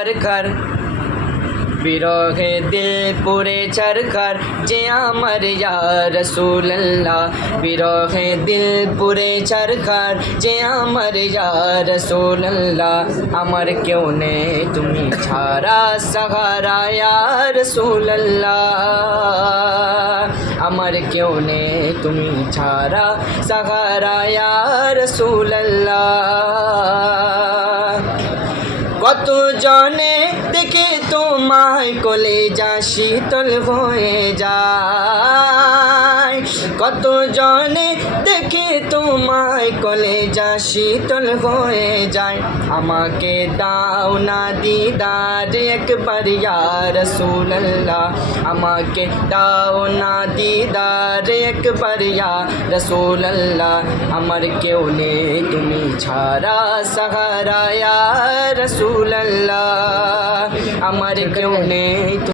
ছারখার বিরহে দিল পুরে ছারখার যে আমার ইয়া রাসূলুল্লাহ বিরহে দিল পুরে ছারখার যে আমার ইয়া রাসূলুল্লাহ আমার কেউ নেই তুমি ছাড়া সাহারা ইয়া রাসূলুল্লাহ আমার কেউ নেই তুমি ছাড়া সাহারা ইয়া রাসূলুল্লাহ কত জনে দেখে তোমায় কলেজা শীতল হয়ে যায় কত জনে দেখে তোমায় কলেজা শীতল হয়ে যায় আমাকে দাও না দিদার একবার ইয়া রাসূলুল্লাহ আমাকে দাও না দিদার একবার ইয়া রাসূলুল্লাহ আমার কেউ নেই তুমি ছাড়া সাহারা ইয়া রাসূলুল্লাহ আমার কেউ নেই।